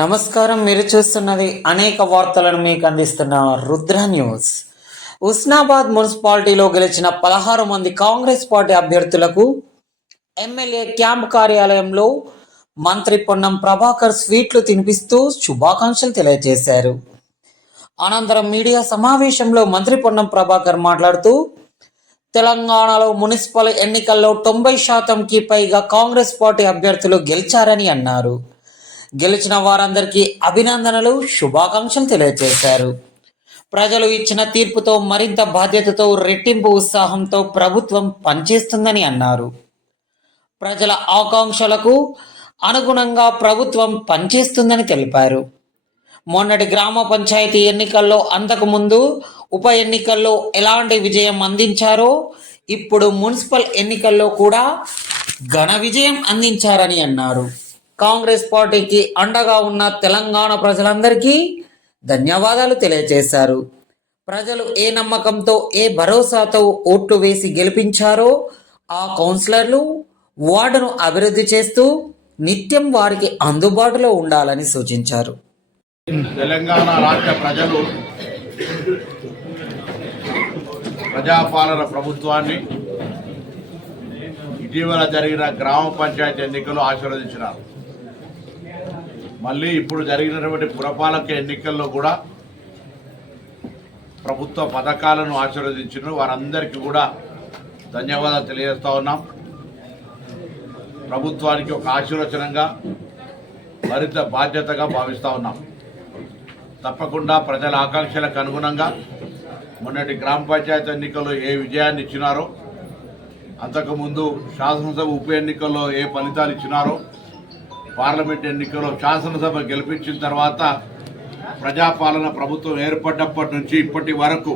నమస్కారం మీరు చూస్తున్నది అనేక వార్తలను మీకు అందిస్తున్న రుద్ర న్యూస్. ఉస్నాబాద్ మున్సిపాలిటీలో గెలిచిన పదహారు మంది కాంగ్రెస్ పార్టీ అభ్యర్థులకు ఎమ్మెల్యే క్యాంప్ కార్యాలయంలో మంత్రి పొన్నం ప్రభాకర్ స్వీట్లు తినిపిస్తూ శుభాకాంక్షలు తెలియజేశారు. అనంతరం మీడియా సమావేశంలో మంత్రి పొన్నం ప్రభాకర్ మాట్లాడుతూ తెలంగాణలో మున్సిపల్ ఎన్నికల్లో తొంభై శాతంకి పైగా కాంగ్రెస్ పార్టీ అభ్యర్థులు గెలిచారని అన్నారు. గెలిచిన వారందరికీ అభినందనలు శుభాకాంక్షలు తెలియజేశారు. ప్రజలు ఇచ్చిన తీర్పుతో మరింత బాధ్యతతో రెట్టింపు ఉత్సాహంతో ప్రభుత్వం పనిచేస్తుందని అన్నారు. ప్రజల ఆకాంక్షలకు అనుగుణంగా ప్రభుత్వం పనిచేస్తుందని తెలిపారు. మొన్నటి గ్రామ పంచాయతీ ఎన్నికల్లో అంతకుముందు ఉప ఎన్నికల్లో ఎలాంటి విజయం అందించారో ఇప్పుడు మున్సిపల్ ఎన్నికల్లో కూడా ఘన విజయం అందించారని అన్నారు. కాంగ్రెస్ పార్టీకి అండగా ఉన్న తెలంగాణ ప్రజలందరికీ ధన్యవాదాలు తెలియజేశారు. ప్రజలు ఏ నమ్మకంతో ఏ భరోసాతో ఓట్లు వేసి గెలిపించారో ఆ కౌన్సిలర్లు వార్డును అభివృద్ధి చేస్తూ నిత్యం వారికి అందుబాటులో ఉండాలని సూచించారు. తెలంగాణ రాష్ట్ర ప్రజలు ప్రజాపాలన ప్రభుత్వాన్ని ఇటీవల జరిగిన గ్రామ పంచాయతీ ఎన్నికలు ఆశీర్వదించినారు. మళ్ళీ ఇప్పుడు జరిగినటువంటి పురపాలక ఎన్నికల్లో కూడా ప్రభుత్వ పథకాలను ఆశీర్వదించిన వారందరికీ కూడా ధన్యవాదాలు తెలియజేస్తా ఉన్నాం. ప్రభుత్వానికి ఒక ఆశీర్వచనంగా మరింత బాధ్యతగా భావిస్తూ ఉన్నాం. తప్పకుండా ప్రజల ఆకాంక్షలకు అనుగుణంగా మొన్నటి గ్రామ పంచాయతీ ఎన్నికల్లో ఏ విజయాన్ని ఇచ్చినారో అంతకుముందు శాసనసభ ఉప ఎన్నికల్లో ఏ ఫలితాలు ఇచ్చినారో పార్లమెంట్ ఎన్నికల్లో శాసనసభ గెలిపించిన తర్వాత ప్రజాపాలన ప్రభుత్వం ఏర్పడ్డప్పటి నుంచి ఇప్పటి వరకు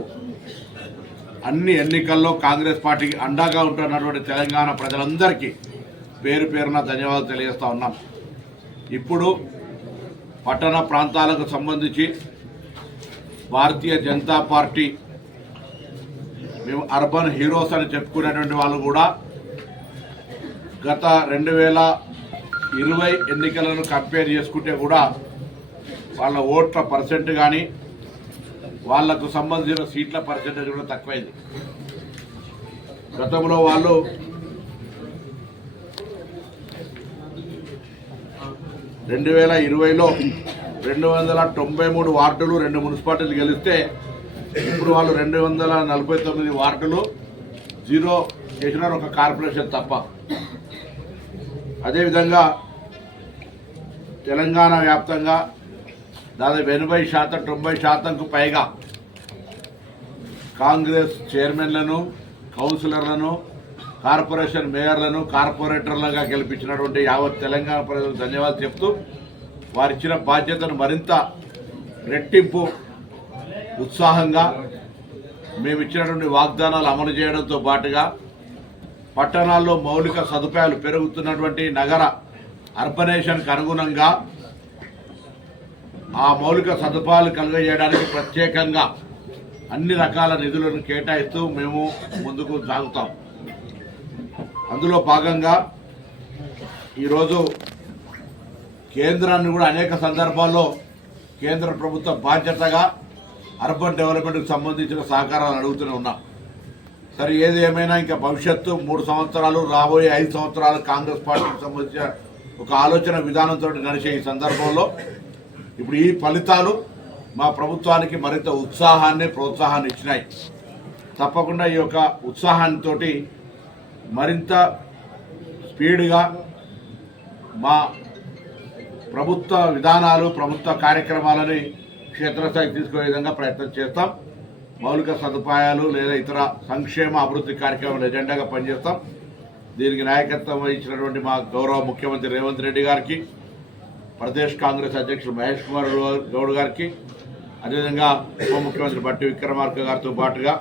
అన్ని ఎన్నికల్లో కాంగ్రెస్ పార్టీకి అండగా ఉంటున్నటువంటి తెలంగాణ ప్రజలందరికీ పేరు పేరున ధన్యవాదాలు తెలియజేస్తూ ఉన్నాం. ఇప్పుడు పట్టణ ప్రాంతాలకు సంబంధించి భారతీయ జనతా పార్టీ మేము అర్బన్ హీరోస్ అని చెప్పుకునేటువంటి వాళ్ళు కూడా గత రెండు వేల ఇరవై ఎన్నికలను కంపేర్ చేసుకుంటే కూడా వాళ్ళ ఓట్ల పర్సెంట్ కానీ వాళ్ళకు సంబంధించిన సీట్ల పర్సెంటేజ్ కూడా తక్కువైంది. గతంలో వాళ్ళు రెండు వేల ఇరవైలో రెండు వందల తొంభై మూడు వార్డులు రెండు మున్సిపాలిటీలు గెలిస్తే ఇప్పుడు వాళ్ళు రెండు వందల నలభై తొమ్మిది వార్డులు జీరో చేసినారు ఒక కార్పొరేషన్ తప్ప. అదేవిధంగా తెలంగాణ వ్యాప్తంగా దాదాపు ఎనభై శాతం తొంభై శాతంకు పైగా కాంగ్రెస్ చైర్మన్లను కౌన్సిలర్లను కార్పొరేషన్ మేయర్లను కార్పొరేటర్లుగా గెలిపించినటువంటి యావత్ తెలంగాణ ప్రజలకు ధన్యవాదాలు చెప్తూ వారిచ్చిన బాధ్యతను మరింత రెట్టింపు ఉత్సాహంగా మేము ఇచ్చినటువంటి వాగ్దానాలు అమలు చేయడంతో పాటుగా పట్టణాల్లో మౌలిక సదుపాయాలు పెరుగుతున్నటువంటి నగర అర్బనేషన్కి అనుగుణంగా ఆ మౌలిక సదుపాయాలు కలుగజేయడానికి ప్రత్యేకంగా అన్ని రకాల నిధులను కేటాయిస్తూ మేము ముందుకు సాగుతాం. అందులో భాగంగా ఈరోజు కేంద్రాన్ని కూడా అనేక సందర్భాల్లో కేంద్ర ప్రభుత్వ బాధ్యతగా అర్బన్ డెవలప్మెంట్కి సంబంధించిన సహకారాలు అడుగుతూనే ఉన్నాం. సరే ఏది ఏమైనా ఇంకా భవిష్యత్తు మూడు సంవత్సరాలు రాబోయే ఐదు సంవత్సరాలు కాంగ్రెస్ పార్టీకి సంబంధించిన ఒక ఆలోచన విధానంతో నడిచే ఈ సందర్భంలో ఇప్పుడు ఈ ఫలితాలు మా ప్రభుత్వానికి మరింత ఉత్సాహాన్ని ప్రోత్సాహాన్ని ఇచ్చినాయి. తప్పకుండా ఈ యొక్క ఉత్సాహంతో మరింత స్పీడ్గా మా ప్రభుత్వ విధానాలు ప్రభుత్వ కార్యక్రమాలని క్షేత్రస్థాయికి తీసుకునే విధంగా ప్రయత్నం చేస్తాం. మౌలిక సదుపాయాలు లేదా ఇతర సంక్షేమ అభివృద్ధి కార్యక్రమాలు ఎజెండాగా పనిచేస్తాం. దీనికి నాయకత్వం వహించినటువంటి మా గౌరవ ముఖ్యమంత్రి రేవంత్ రెడ్డి గారికి ప్రదేశ్ కాంగ్రెస్ అధ్యక్షుడు మహేష్ కుమార్ గౌడ్ గారికి అదేవిధంగా ఉప ముఖ్యమంత్రి బట్టి విక్రమార్క గారితో పాటుగా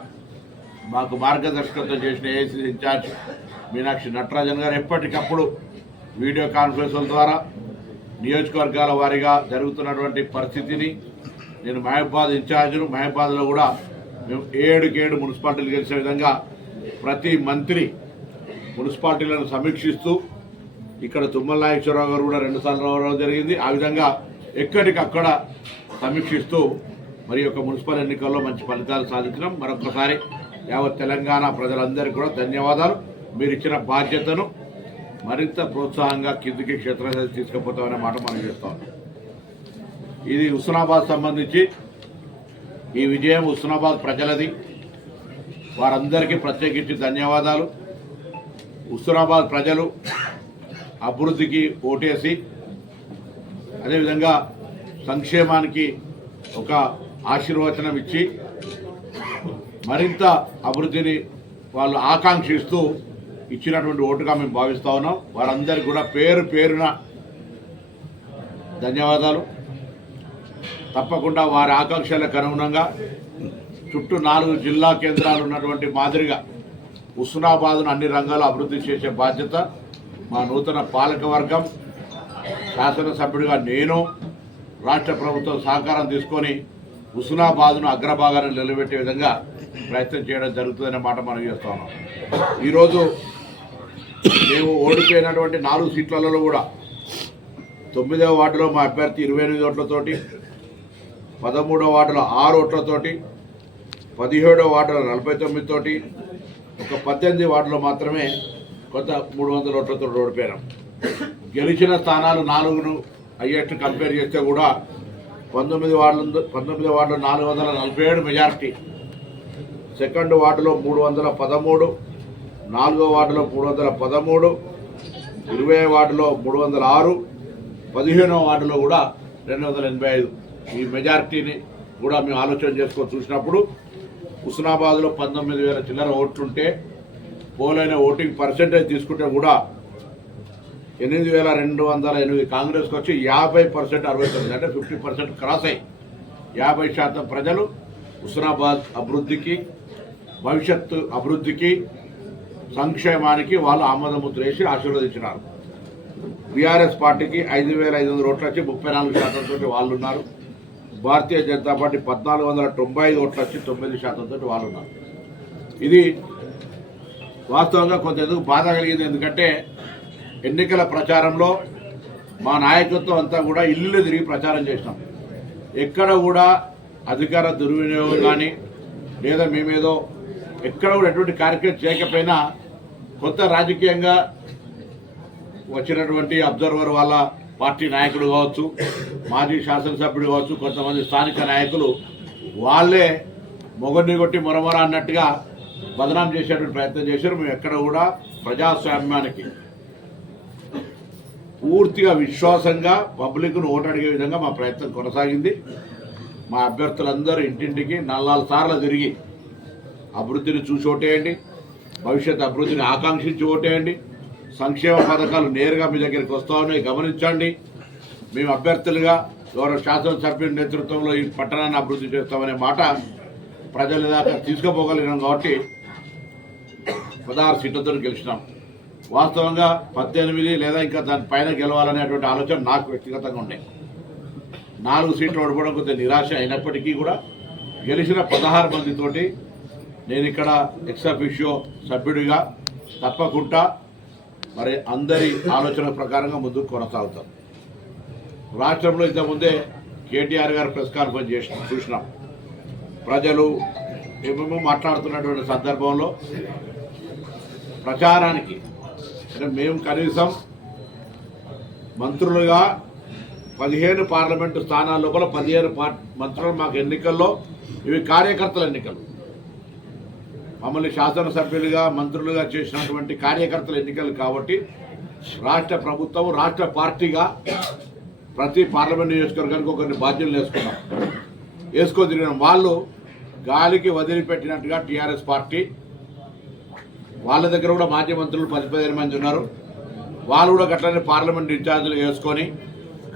మాకు మార్గదర్శకత్వం చేసిన ఏసీ ఇన్ఛార్జ్ మీనాక్షి నటరాజన్ గారు ఎప్పటికప్పుడు వీడియో కాన్ఫరెన్స్ల ద్వారా నియోజకవర్గాల వారీగా జరుగుతున్నటువంటి పరిస్థితిని నేను మహబాద్ ఇన్ఛార్జ్ను మహబాద్లో కూడా మేము ఏడుకి ఏడు మున్సిపాలిటీలు గెలిచే విధంగా ప్రతి మంత్రి మున్సిపాలిటీలను సమీక్షిస్తూ ఇక్కడ తుమ్మల నాగేశ్వరరావు గారు కూడా రెండుసార్లు రావడం జరిగింది. ఆ విధంగా ఎక్కడికక్కడ సమీక్షిస్తూ మరి యొక్క మున్సిపల్ ఎన్నికల్లో మంచి ఫలితాలు సాధించడం మరొకసారి యావత్ తెలంగాణ ప్రజలందరికీ కూడా ధన్యవాదాలు. మీరు ఇచ్చిన బాధ్యతను మరింత ప్రోత్సాహంగా కిందికి క్షేత్రస్థాయి తీసుకుపోతామనే మాట మనం చేస్తాం. ఇది హుస్నాబాద్ సంబంధించి ఈ విజయం హుస్నాబాద్ ప్రజలది. వారందరికీ ప్రత్యేకించి ధన్యవాదాలు. హుస్నాబాద్ ప్రజలు అభివృద్ధికి ఓటేసి అదేవిధంగా సంక్షేమానికి ఒక ఆశీర్వచనం ఇచ్చి మరింత అభివృద్ధిని వాళ్ళు ఆకాంక్షిస్తూ ఇచ్చినటువంటి ఓటుగా మేము భావిస్తా ఉన్నాం. వారందరికీ కూడా పేరు పేరున ధన్యవాదాలు. తప్పకుండా వారి ఆకాంక్షలకు అనుగుణంగా చుట్టూ నాలుగు జిల్లా కేంద్రాలు ఉన్నటువంటి మాదిరిగా హుస్నాబాద్ను అన్ని రంగాలు అభివృద్ధి చేసే బాధ్యత మా నూతన పాలక వర్గం శాసనసభ్యుడిగా నేను రాష్ట్ర ప్రభుత్వం సహకారం తీసుకొని హుస్నాబాద్ను అగ్రభాగాన్ని నిలబెట్టే విధంగా ప్రయత్నం చేయడం జరుగుతుందనే మాట మనం చేస్తా ఉన్నాం. ఈరోజు మేము ఓడిపోయినటువంటి నాలుగు సీట్లలో కూడా తొమ్మిదవ వార్డులో మా అభ్యర్థి ఇరవై ఎనిమిది ఓట్లతోటి పదమూడో వార్డులో ఆరు ఓట్లతోటి పదిహేడో వార్డులో నలభై తొమ్మిదితోటి ఒక పద్దెనిమిది వార్డులో మాత్రమే కొత్త మూడు వందల ఓట్లతో ఓడిపోయినాం. గెలిచిన స్థానాలు నాలుగును అయ్యేట్టు కంపేర్ చేస్తే కూడా పంతొమ్మిది వార్డులు పంతొమ్మిది వార్డులో నాలుగు వందల నలభై ఏడు మెజార్టీ. సెకండ్ వార్డులో మూడు వందల పదమూడు నాలుగో వార్డులో మూడు వందల పదమూడు ఇరవై వార్డులో మూడు వందల ఆరు పదిహేనో వార్డులో కూడా రెండు వందల ఎనభై ఐదు. ఈ మెజారిటీని కూడా మేము ఆలోచన చేసుకొని చూసినప్పుడు హుస్నాబాద్లో పంతొమ్మిది వేల చిల్లర ఓట్లుంటే పోలైన ఓటింగ్ పర్సెంటేజ్ తీసుకుంటే కూడా ఎనిమిది వేల రెండు వందల ఎనిమిది కాంగ్రెస్కి వచ్చి యాభై పర్సెంట్ అరవై తొమ్మిది అంటే ఫిఫ్టీ పర్సెంట్ క్రాస్ అయ్యి యాభై శాతం ప్రజలు హుస్నాబాద్ అభివృద్ధికి భవిష్యత్తు అభివృద్ధికి సంక్షేమానికి వాళ్ళు ఆమోదముద్ర వేసి ఆశీర్వదించినారు. బీఆర్ఎస్ పార్టీకి ఐదు వేల ఐదు వందల ఓట్లు వచ్చి ముప్పై నాలుగు శాతంతో వాళ్ళు ఉన్నారు భారతీయ జనతా పార్టీ పద్నాలుగు వందల తొంభై ఐదు ఓట్లు వచ్చి తొమ్మిది శాతంతో వాళ్ళు ఉన్నారు. ఇది వాస్తవంగా కొంత ఎందుకు బాధ కలిగింది. ఎందుకంటే ఎన్నికల ప్రచారంలో మా నాయకత్వం అంతా కూడా ఇల్లు తిరిగి ప్రచారం చేసినాం. ఎక్కడ కూడా అధికార దుర్వినియోగం కానీ లేదా మేమేదో ఎక్కడ కూడా ఎటువంటి కార్యక్రమం చేయకపోయినా కొత్త రాజకీయంగా వచ్చినటువంటి అబ్జర్వర్ వాళ్ళ పార్టీ నాయకుడు కావచ్చు మాజీ శాసనసభ్యుడు కావచ్చు కొంతమంది స్థానిక నాయకులు వాళ్ళే మొగడిని కొట్టి మొరమొర అన్నట్టుగా బదనాం చేసేటువంటి ప్రయత్నం చేశారు. మేము ఎక్కడ కూడా ప్రజాస్వామ్యానికి పూర్తిగా విశ్వాసంగా పబ్లిక్ను ఓటు అడిగే విధంగా మా ప్రయత్నం కొనసాగింది. మా అభ్యర్థులందరూ ఇంటింటికి నల్లాలు సార్లు తిరిగి అభివృద్ధిని చూసి ఓటేయండి భవిష్యత్ అభివృద్ధిని ఆకాంక్షించి ఓటేయండి. సంక్షేమ పథకాలు నేరుగా మీ దగ్గరికి వస్తా ఉన్నాయి గమనించండి. మేము అభ్యర్థులుగా గౌరవ శాసనసభ్యుని నేతృత్వంలో ఈ పట్టణాన్ని అభివృద్ధి చేస్తామనే మాట ప్రజల దాకా తీసుకుపోగలిగినాం కాబట్టి పదహారు సీట్లతో గెలిచినాం. వాస్తవంగా పద్దెనిమిది లేదా ఇంకా దాని పైన గెలవాలనేటువంటి ఆలోచన నాకు వ్యక్తిగతంగా ఉండే నాలుగు సీట్లు ఓడిపోవడం కొద్దిగా నిరాశ అయినప్పటికీ కూడా గెలిచిన పదహారు మందితోటి నేను ఇక్కడ ఎక్సఫిషియో సభ్యుడిగా తప్పకుండా మరి అందరి ఆలోచన ప్రకారంగా ముందుకు కొనసాగుతాం. రాష్ట్రంలో ఇంతకుముందే కేటీఆర్ గారు ప్రెస్ కాన్ఫరెన్స్ చేసిన చూసినాం. ప్రజలు ఏమేమో మాట్లాడుతున్నటువంటి సందర్భంలో ప్రచారానికి అంటే మేము కనీసం మంత్రులుగా పదిహేను పార్లమెంటు స్థానాల లోపల పదిహేను పార్ మంత్రులు మాకు ఎన్నికల్లో ఇవి కార్యకర్తల ఎన్నికలు. మమ్మల్ని శాసనసభ్యులుగా మంత్రులుగా చేసినటువంటి కార్యకర్తల ఎన్నికలు కాబట్టి రాష్ట్ర ప్రభుత్వం రాష్ట్ర పార్టీగా ప్రతి పార్లమెంట్ నియోజకవర్గానికి ఒకరిని బాధ్యతలు వేసుకున్నాం వేసుకొని తిరిగిన వాళ్ళు గాలికి వదిలిపెట్టినట్టుగా టీఆర్ఎస్ పార్టీ. వాళ్ళ దగ్గర కూడా మాజీ మంత్రులు పది పదిహేను మంది ఉన్నారు. వాళ్ళు కూడా గట్లనే పార్లమెంట్ ఇన్ఛార్జీలు వేసుకొని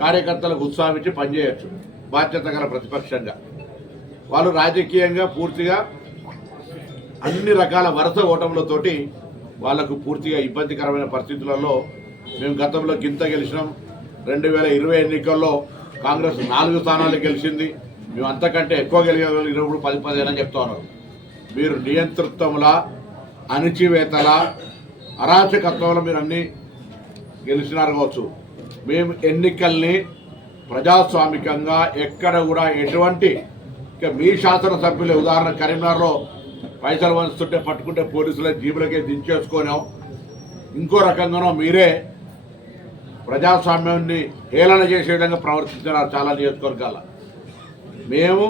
కార్యకర్తలకు ఉత్సాహించి పనిచేయచ్చు. బాధ్యత గల ప్రతిపక్షంగా. వాళ్ళు రాజకీయంగా పూర్తిగా అన్ని రకాల వరుస ఓటములతోటి వాళ్ళకు పూర్తిగా ఇబ్బందికరమైన పరిస్థితులలో మేము గతంలో గింత గెలిచినాం. రెండు వేల ఇరవై ఎన్నికల్లో కాంగ్రెస్ నాలుగు స్థానాలు గెలిచింది. మేము అంతకంటే ఎక్కువ గెలిగినప్పుడు పది పదిహేను అని చెప్తా ఉన్నారు. మీరు నియంతృత్వముల అణిచివేతల అరాచకత్వంలో మీరు అన్ని గెలిచినారు కావచ్చు. మేము ఎన్నికల్ని ప్రజాస్వామికంగా ఎక్కడ కూడా ఎటువంటి ఇక మీ శాసనసభ్యులు ఉదాహరణ కరీంనగర్లో పైసలు వంచుతుంటే పట్టుకుంటే పోలీసుల జీబులకే దించేసుకోనాం ఇంకో రకంగానో మీరే ప్రజాస్వామ్యాన్ని హేళన చేసే విధంగా ప్రవర్తించినారు చాలా నియోజకవర్గాల. మేము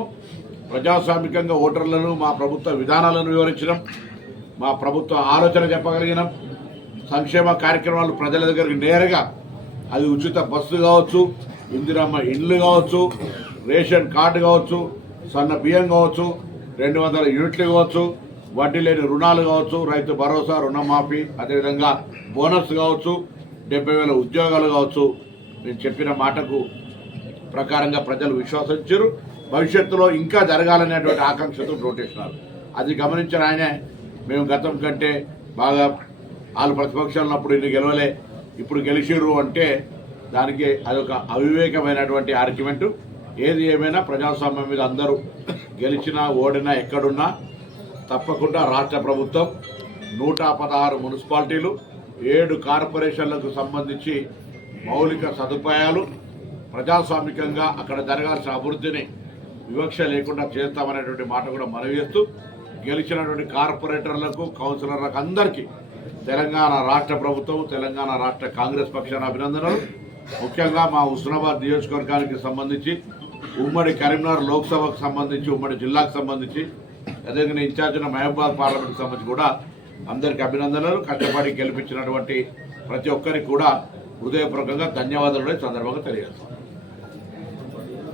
ప్రజాస్వామికంగా ఓటర్లను మా ప్రభుత్వ విధానాలను వివరించడం మా ప్రభుత్వ ఆలోచన చెప్పగలిగినాం. సంక్షేమ కార్యక్రమాలు ప్రజల దగ్గరికి నేరుగా అది ఉచిత బస్సు కావచ్చు ఇందిరమ్మ ఇండ్లు కావచ్చు రేషన్ కార్డు కావచ్చు సన్న బియ్యం కావచ్చు రెండు వందల యూనిట్లు కావచ్చు వడ్డీ లేని రుణాలు కావచ్చు రైతు భరోసా రుణమాఫీ అదేవిధంగా బోనస్ కావచ్చు డెబ్బై వేల ఉద్యోగాలు కావచ్చు. నేను చెప్పిన మాటకు ప్రకారంగా ప్రజలు విశ్వసించారు. భవిష్యత్తులో ఇంకా జరగాలనేటువంటి ఆకాంక్షతో ఓటేసినారు అది గమనించిన ఆయనే మేము గతం కంటే బాగా వాళ్ళు ప్రతిపక్షాలు ఉన్నప్పుడు ఇన్ని గెలవలే ఇప్పుడు గెలిచిర్రు అంటే దానికి అదొక అవివేకమైనటువంటి ఆర్గ్యుమెంటు. ఏది ఏమైనా ప్రజాస్వామ్యం మీద అందరూ గెలిచినా ఓడినా ఎక్కడున్నా తప్పకుండా రాష్ట్ర ప్రభుత్వం నూట పదహారు మున్సిపాలిటీలు ఏడు కార్పొరేషన్లకు సంబంధించి మౌలిక సదుపాయాలు ప్రజాస్వామికంగా అక్కడ జరగాల్సిన అభివృద్ధిని వివక్ష లేకుండా చేస్తామనేటువంటి మాట కూడా మనవి చేస్తూ గెలిచినటువంటి కార్పొరేటర్లకు కౌన్సిలర్లకు అందరికీ తెలంగాణ రాష్ట్ర ప్రభుత్వం తెలంగాణ రాష్ట్ర కాంగ్రెస్ పక్షాన అభినందనలు. ముఖ్యంగా మా హుస్నాబాద్ నియోజకవర్గానికి సంబంధించి ఉమ్మడి కరీంనగర్ లోక్సభకు సంబంధించి ఉమ్మడి జిల్లాకు సంబంధించి అదేవిధంగా ఇన్ఛార్జ్ ఉన్న మహబూబాద్ పార్లమెంట్కి సంబంధించి కూడా అందరికీ అభినందనలు. కష్టపడి గెలిపించినటువంటి ప్రతి ఒక్కరికి కూడా హృదయపూర్వకంగా ధన్యవాదాలు సందర్భంగా తెలియజేస్తాం.